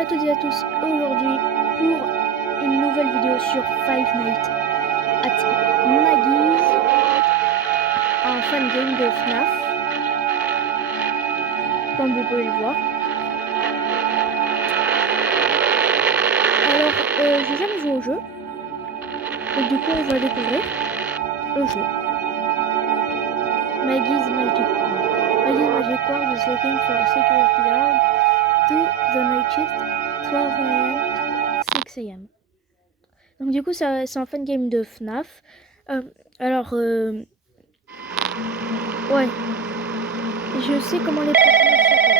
à toutes et à tous aujourd'hui pour une nouvelle vidéo sur Five Nights at Maggie's, un fan game de FNAF, comme vous pouvez le voir. Alors, j'ai jamais joué au jeu, et du coup on va découvrir le jeu. Maggie's Magic World is looking for a security guard to the night shift 12 a.m. to 6 a.m. Donc du coup c'est un fan game de FNAF. Ouais, je sais comment les personnages s'appellent.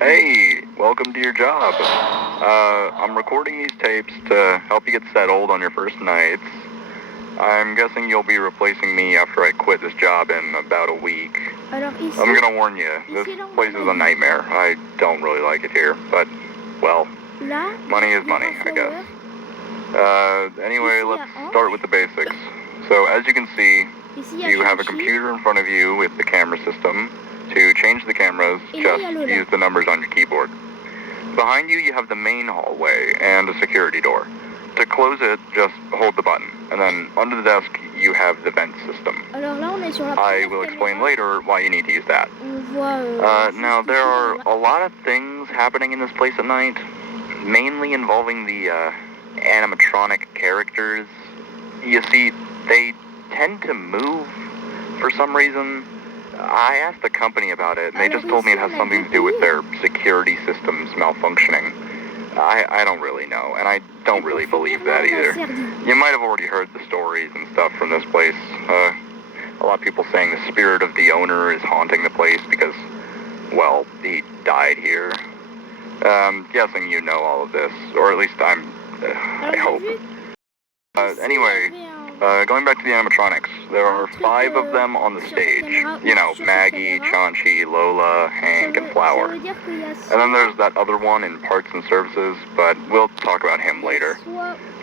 Hey, welcome to your job. I'm recording these tapes to help you get settled on your first nights. I'm guessing you'll be replacing me after I quit this job in about a week. Alors ici, I'm gonna warn you, this place is a nightmare. I don't really like it here, but, well, là, money is money, I guess. Anyway, let's start with the basics. So, as you can see, you have a computer in front of you with the camera system. To change the cameras, just use the numbers on your keyboard. Behind you have the main hallway and a security door. To close it, just hold the button. And then under the desk, you have the vent system. Alors là, on est sur la I will explain later why you need to use that. On voit, now, there are a lot of things happening in this place at night, mainly involving the animatronic characters. You see, they tend to move for some reason. I asked the company about it, and they just told me it has something to do with their security systems malfunctioning. I don't really know, and I don't really believe that either. You might have already heard the stories and stuff from this place. A lot of people saying the spirit of the owner is haunting the place because, well, he died here. Guessing you know all of this, or at least I hope. Anyway, going back to the animatronics, there are 5 of them on the stage. You know, Maggie, Chaunchi, Lola, Hank, and Flower. And then there's that other one in parts and services, but we'll talk about him later.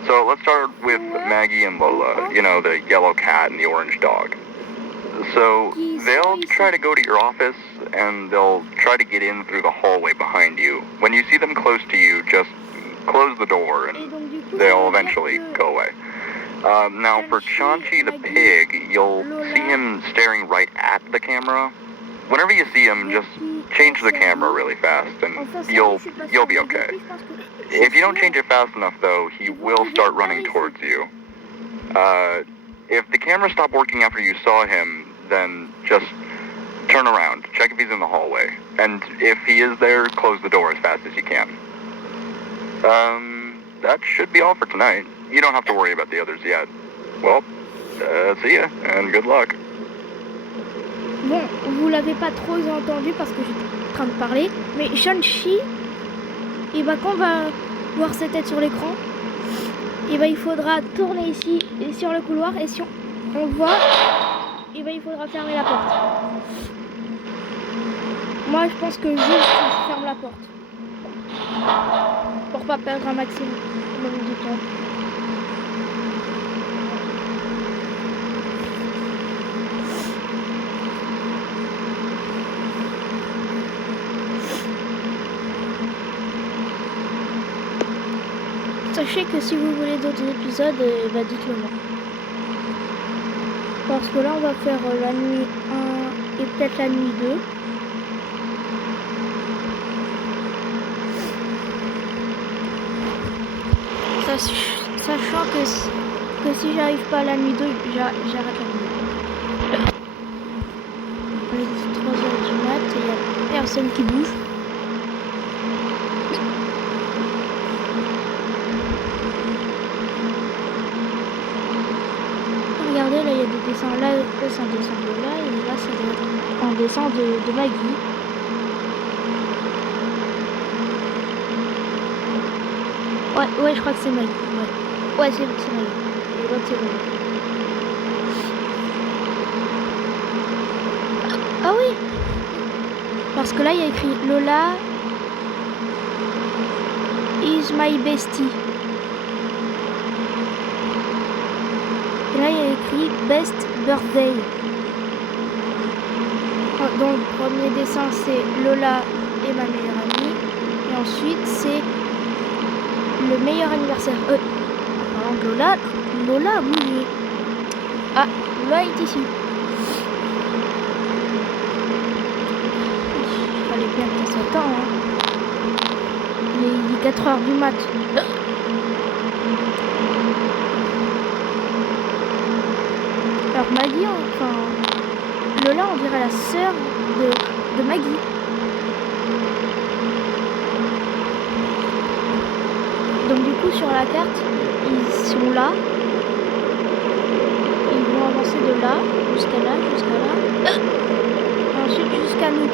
So let's start with Maggie and Lola, you know, the yellow cat and the orange dog. So they'll try to go to your office, and they'll try to get in through the hallway behind you. When you see them close to you, just close the door, and they'll eventually go away. Now for Chaunchi the pig, you'll see him staring right at the camera. Whenever you see him, just change the camera really fast, and you'll be okay. If you don't change it fast enough, though, he will start running towards you. If the camera stopped working after you saw him, then just turn around, check if he's in the hallway, and if he is there, close the door as fast as you can. That should be all for tonight. You don't have to worry about the others yet. Well, see ya, and good luck. Bon, vous l'avez pas trop entendu parce que j'étais en train de parler, mais Chaunchi, et bah quand on va voir sa tête sur l'écran, et bah il faudra tourner ici et sur le couloir, et si on voit, et bah il faudra fermer la porte. Moi je pense que juste je ferme la porte pour pas perdre un maximum de temps. Sachez que si vous voulez d'autres épisodes, bah dites-le moi. Parce que là on va faire la nuit 1 et peut-être la nuit 2. Sachant que si j'arrive pas à la nuit 2, j'arrête la nuit. Il est 3h du mat et il n'y a personne qui bouge. Regardez, là il y a des dessins, là c'est un dessin de là, et là c'est un dessin de Maggie. Ouais, je crois que c'est Maggie, ouais c'est Maggie, et l'autre c'est Lola. Ah oui, parce que là il y a écrit Lola is my bestie. Et là il y a écrit best birthday. dans le premier dessin, c'est Lola et ma meilleure amie. Et ensuite, c'est le meilleur anniversaire. En parlant de Lola, Lola a bougé. Ah, Lola est ici. Il fallait bien que ça soit temps. Hein. Il est 4h du mat. Alors Maggie, enfin... Lola, on dirait la sœur de Maggie. Donc du coup, sur la carte, ils sont là. Ils vont avancer de là, jusqu'à là, jusqu'à là. Et ensuite, jusqu'à nous.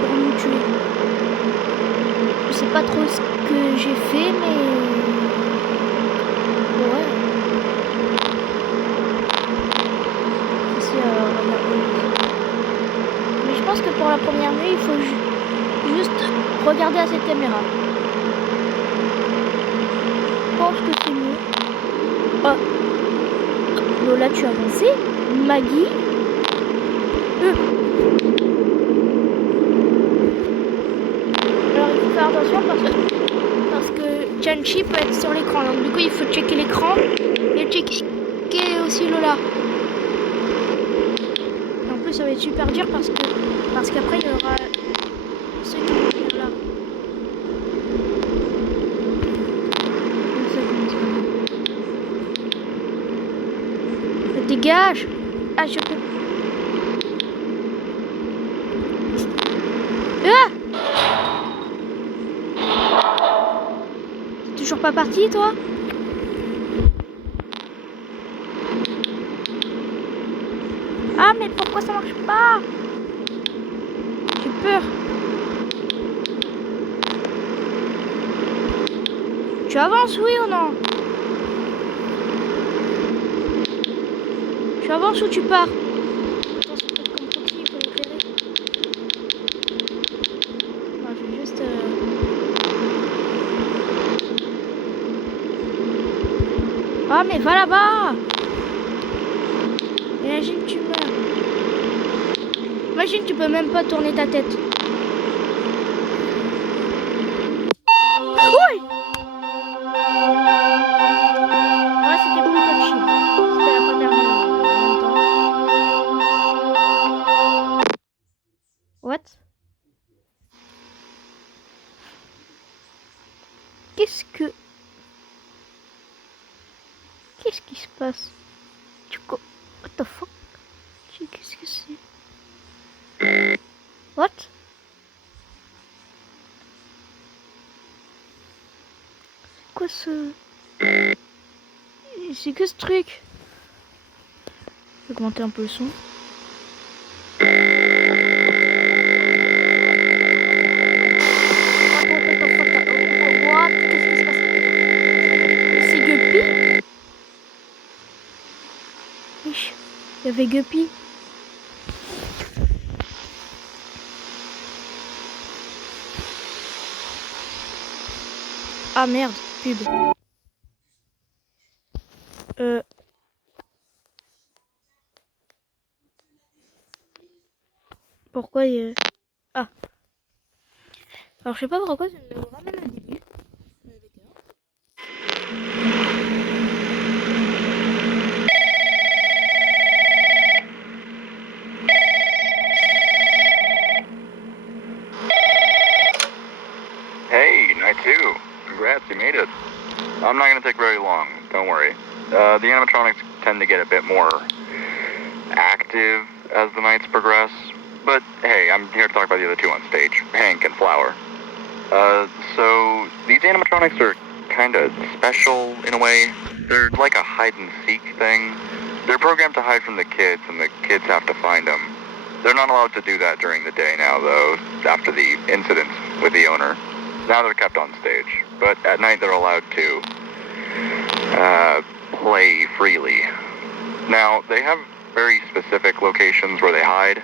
Pour nous tuer. Je sais pas trop ce que j'ai fait, mais... Ouais. Mais je pense que pour la première nuit, il faut juste regarder à cette caméra. Je pense que c'est mieux. Oh. Lola, tu as avancé. Maggie. Alors il faut faire attention parce que Chanchi peut être sur l'écran. Donc du coup il faut checker l'écran et checker aussi Lola. Et en plus ça va être super dur parce qu'après il y aura ceux qui vont venir là. Dégage! Ah, je peux. Ah! T'es toujours pas parti, toi? Ah, mais pourquoi ça marche pas? J'ai peur. Tu avances, oui ou non? Tu avances ou tu pars? Attends, c'est peut-être comme Toki, il faut l'éclairer. Non, je vais juste... Ah, mais va là-bas! Imagine, tu meurs. Imagine, tu peux même pas tourner ta tête. Oui! Ouais, c'était plus touchy. C'était la première nuit. En même temps. What? Qu'est-ce qui se passe? What the fuck? Qu'est-ce que c'est? What? C'est quoi ce... C'est que ce truc? Je vais augmenter un peu le son. What? Qu'est-ce qui se passe? C'est Guppy? Wesh, il y avait Guppy. Ah merde, pub. Pourquoi il y a... Ah. Alors je sais pas pourquoi ça me ramène au début. Hey, night 2. Congrats, you made it. I'm not going to take very long, don't worry. The animatronics tend to get a bit more active as the nights progress. But hey, I'm here to talk about the other two on stage, Hank and Flower. So these animatronics are kind of special in a way. They're like a hide-and-seek thing. They're programmed to hide from the kids, and the kids have to find them. They're not allowed to do that during the day now, though, after the incident with the owner. Now they're kept on stage, but at night they're allowed to play freely. Now, they have very specific locations where they hide.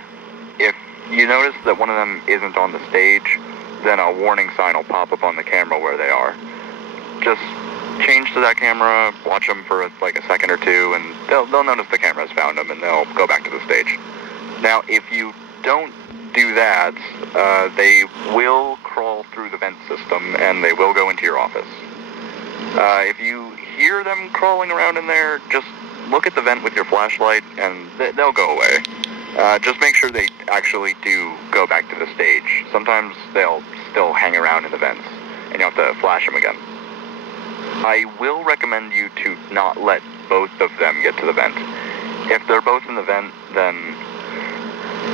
If you notice that one of them isn't on the stage, then a warning sign will pop up on the camera where they are. Just change to that camera, watch them for like a second or two, and they'll notice the camera's found them, and they'll go back to the stage. Now, if you don't do that, they will crawl through the vent system and they will go into your office. If you hear them crawling around in there, just look at the vent with your flashlight and they'll go away. Just make sure they actually do go back to the stage. Sometimes they'll still hang around in the vents and you have to flash them again. I will recommend you to not let both of them get to the vent. If they're both in the vent, then,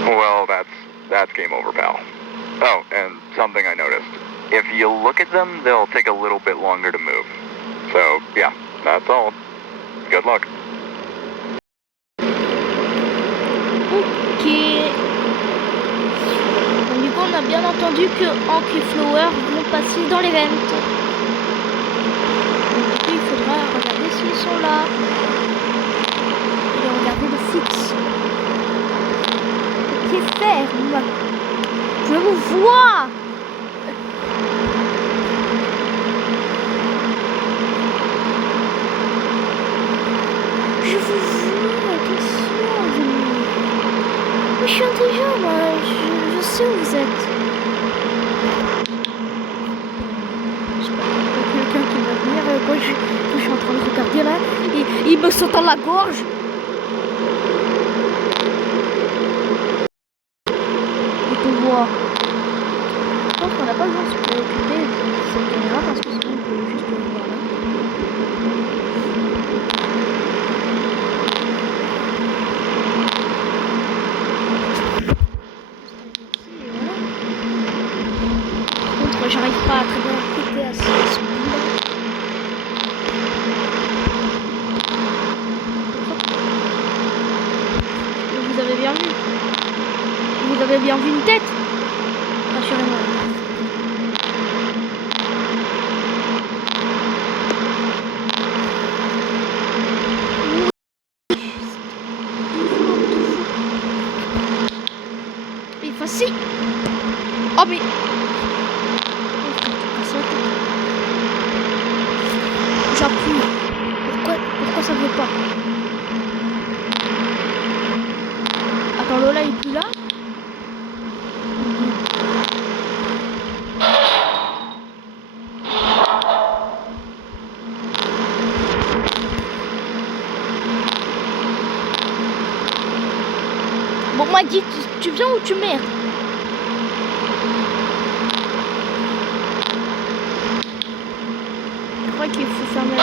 well, that's game over, pal. Oh, and something I noticed. If you look at them, they'll take a little bit longer to move. So, yeah, that's all. Good luck. Ok. Donc, du coup, on a bien entendu que Hank et Flower vont passer dans les vents. Donc, du coup, il faudra regarder s'ils sont là. Et regarder le fixe. Ok, ferme. Je vous vois. Je vous vois, attention. Mais je suis intelligent, moi. Je sais où vous êtes. Je sais pas, il y a quelqu'un qui va venir quand je suis en train de regarder là. Il me saute dans la gorge. Il te voit. Je pense qu'on n'a pas besoin de se préoccuper de cette caméra parce que sinon on peut juste le voir là. Par contre, j'arrive pas à très bien péter à ce bout-là. Vous avez bien vu. Vous avez bien vu une tête. Rassurez-moi. Mais facile. Oh mais. J'appuie. Pourquoi ça veut pas? Attends, Lola est plus là? Bon, moi dis, tu viens ou tu merdes? Je crois qu'il faut fermer